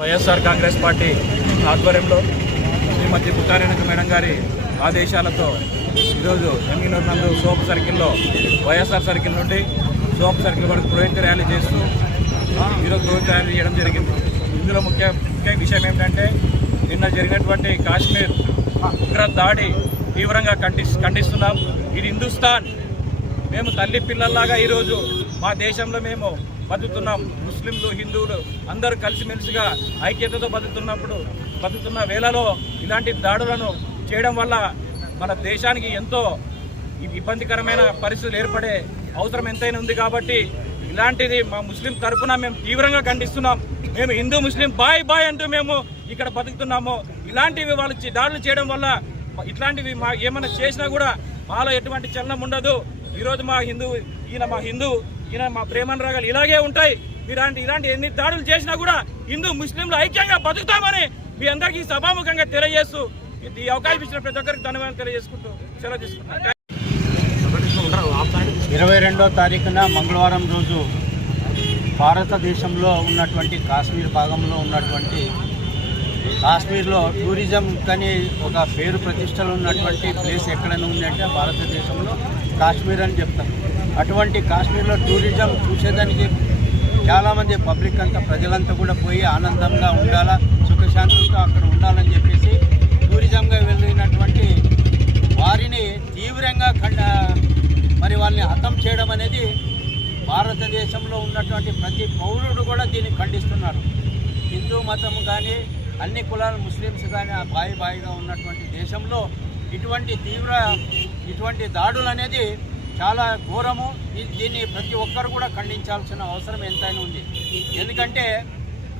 YSR Congress party ఆధ్వర్యంలో శ్రీమతి బుక్కారేణక madam గారి ఆదేశాలతో ఈరోజు ఎంగినూరు నందు సోప్ సర్కిల్లో వైఎస్ఆర్ సర్కిల్ నుండి సోప్ సర్కిల్ వరకు ప్రోహిత ర్యాలీ చేస్తూ ఈరోజు ప్రోహిత ర్యాలీ చేయడం జరిగింది. ఇందులో ముఖ్య ముఖ్య విషయం ఏమిటంటే నిన్న జరిగినటువంటి కాశ్మీర్ ఉగ్ర దాడి తీవ్రంగా ఖండి ఖండిస్తున్నాం. ఇది హిందుస్థాన్. మేము తల్లి పిల్లల్లాగా ఈరోజు మా దేశంలో మేము బతుకుతున్నాం. ముస్లింలు హిందువులు అందరూ కలిసిమెలిసిగా ఐక్యతతో బతుకుతున్నప్పుడు బతుకుతున్న వేళలో ఇలాంటి దాడులను చేయడం వల్ల మన దేశానికి ఎంతో ఇబ్బందికరమైన పరిస్థితులు ఏర్పడే అవసరం ఎంతైనా ఉంది కాబట్టి ఇలాంటిది మా ముస్లిం తరఫున మేము తీవ్రంగా ఖండిస్తున్నాం. మేము హిందూ ముస్లిం బాయ్ బాయ్ అంటూ మేము ఇక్కడ బతుకుతున్నాము. ఇలాంటివి వాళ్ళు దాడులు చేయడం వల్ల ఇట్లాంటివి మా ఏమైనా చేసినా కూడా మాలో ఎటువంటి చలనం ఉండదు. ఈరోజు మా హిందూ ఈయన మా హిందూ ఈయన మా ప్రేమన్ రాగాలు ఇలాగే ఉంటాయి. ఇలాంటి ఇలాంటి ఎన్ని దాడులు చేసినా కూడా హిందూ ముస్లింలు ఐక్యంగా బతుకుతామని మీ అందరికీ సభాముఖంగా తెలియజేస్తూ ఈ అవకాశం ఇచ్చిన ప్రతి ఒక్కరికి ధన్యవాదాలు తెలియజేసుకుంటూ సెలవు తీసుకుంటాను ఇరవై రెండో తారీఖున మంగళవారం రోజు భారతదేశంలో ఉన్నటువంటి కాశ్మీర్ భాగంలో ఉన్నటువంటి కాశ్మీర్లో టూరిజం కానీ ఒక పేరు ప్రతిష్టలు ఉన్నటువంటి ప్లేస్ ఎక్కడైనా ఉందంటే భారతదేశంలో కాశ్మీర్ అని చెప్తాం అటువంటి కాశ్మీర్లో టూరిజం చూసేదానికి చాలామంది పబ్లిక్ అంతా ప్రజలంతా కూడా పోయి ఆనందంగా ఉండాలా సుఖశాంతులతో అక్కడ ఉండాలని చెప్పేసి టూరిజంగా వెళ్ళినటువంటి వారిని తీవ్రంగా ఖండ మరి వాళ్ళని హతం చేయడం అనేది భారతదేశంలో ఉన్నటువంటి ప్రతి పౌరుడు కూడా దీన్ని ఖండిస్తున్నారు. హిందూ మతం కానీ అన్ని కులాలు ముస్లిమ్స్ కానీ ఆ బాయి బాయిగా ఉన్నటువంటి దేశంలో ఇటువంటి తీవ్ర ఇటువంటి దాడులు అనేది చాలా ఘోరము. దీన్ని ప్రతి ఒక్కరు కూడా ఖండించాల్సిన అవసరం ఎంతైనా ఉంది. ఎందుకంటే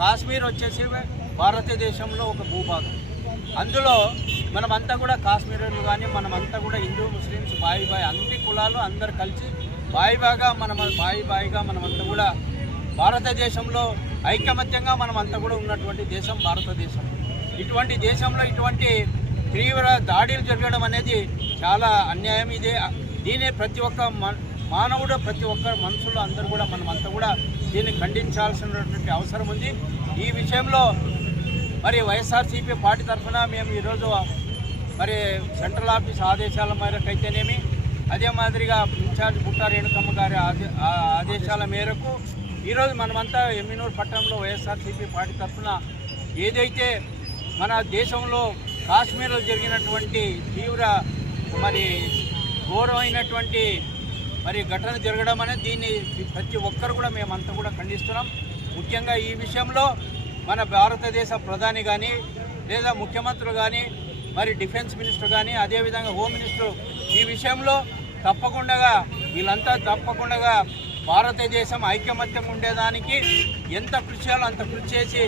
కాశ్మీర్ వచ్చేసి భారతదేశంలో ఒక భూభాగం. అందులో మనమంతా కూడా కాశ్మీరీలు కానీ మనమంతా కూడా హిందూ ముస్లిమ్స్ బాయి బాయి అన్ని కులాలు అందరు కలిసి బాయి బాగా మనం బాయి బాయిగా మనమంతా కూడా భారతదేశంలో ఐకమత్యంగా మనమంతా కూడా ఉన్నటువంటి దేశం భారతదేశం. ఇటువంటి దేశంలో ఇటువంటి తీవ్ర దాడులు జరగడం అనేది చాలా అన్యాయం. ఇదే దీనే ప్రతి ఒక్క మానవుడు ప్రతి ఒక్క మనుషులు అందరూ కూడా మనమంతా కూడా దీన్ని ఖండించాల్సినటువంటి అవసరం ఉంది. ఈ విషయంలో మరి వైఎస్ఆర్సీపీ పార్టీ తరఫున మేము ఈరోజు మరి సెంట్రల్ ఆఫీస్ ఆదేశాల మేరకు అయితేనేమి అదే మాదిరిగా ఇన్ఛార్జ్ బుట్టా రేణుకమ్మ గారి ఆదే ఆదేశాల మేరకు ఈరోజు మనమంతా ఎమ్మినూరు పట్టణంలో వైఎస్ఆర్సీపీ పార్టీ తరఫున ఏదైతే మన దేశంలో కాశ్మీర్లో జరిగినటువంటి తీవ్ర మరి ఘోరమైనటువంటి మరి ఘటన జరగడం అనేది దీన్ని ప్రతి ఒక్కరు కూడా మేమంతా కూడా ఖండిస్తున్నాం. ముఖ్యంగా ఈ విషయంలో మన భారతదేశ ప్రధాని కానీ లేదా ముఖ్యమంత్రులు కానీ మరి డిఫెన్స్ మినిస్టర్ కానీ అదేవిధంగా హోమ్ మినిస్టర్ ఈ విషయంలో తప్పకుండా వీళ్ళంతా తప్పకుండా భారతదేశం ఐకమత్యం ఉండేదానికి ఎంత కృషి చేయాలో అంత కృషి చేసి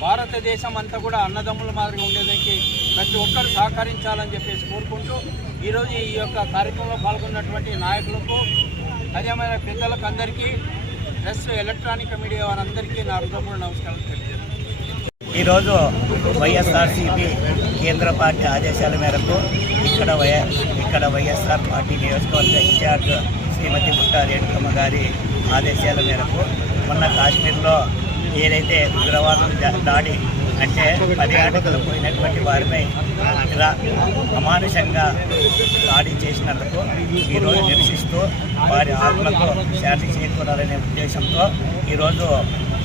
భారతదేశం అంతా కూడా అన్నదమ్ముల మాదిరిగా ఉండేదానికి ప్రతి ఒక్కరు సహకరించాలని చెప్పేసి కోరుకుంటూ ఈరోజు ఈ యొక్క కార్యక్రమంలో పాల్గొన్నటువంటి నాయకులకు అదేమైన పెద్దలకు అందరికీ ప్లస్ ఎలక్ట్రానిక్ మీడియా వారందరికీ నా హృదయపూర్ణ నమస్కారం తెలియజేస్తాను ఈరోజు వైఎస్ఆర్సీపీ కేంద్ర పార్టీ ఆదేశాల మేరకు ఇక్కడ వై ఇక్కడ వైఎస్ఆర్ పార్టీ నియోజకవర్గ ఇన్ఛార్జ్ శ్రీమతి ముట్టా రేణుకమ్మ గారి ఆదేశాల మేరకు మొన్న కాశ్మీర్లో ఏదైతే ఉగ్రవాదం దాడి అంటే పర్యాటకులు పోయినటువంటి వారిపై ఇలా అమానుషంగా దాడి చేసినందుకు ఈరోజు నిరసిస్తూ వారి ఆత్మకు శాంతి చేకూరాలనే ఉద్దేశంతో ఈరోజు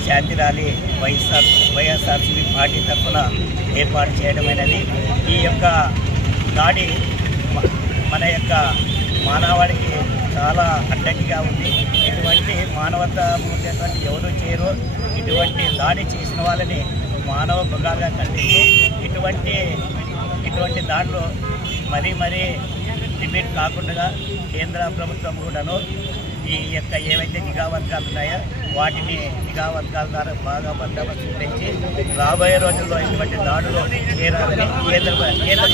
శాంతి ర్యాలీ వైఎస్ఆర్ వైఎస్ఆర్సీపీ పార్టీ తరఫున ఏర్పాటు చేయడమైనది. ఈ యొక్క దాడి మన యొక్క మానవాళికి చాలా అడ్డంకిగా ఉంది. ఇటువంటి మానవత ఉండేటువంటి ఎవరు చేయరు. ఇటువంటి దాడి చేసిన వాళ్ళని మానవ మృగాలుగా ఖండిస్తూ ఇటువంటి ఇటువంటి దాడులు మరీ మరీ లిమిట్ కాకుండా కేంద్ర ప్రభుత్వం కూడాను ఈ యొక్క ఏవైతే నిఘా వర్గాలు ఉన్నాయో వాటిని నిఘా వర్గాల ద్వారా బాగా బందోబస్తు పెంచి రాబోయే రోజుల్లో ఇటువంటి దాడులు చేరాలని కేంద్ర కేంద్ర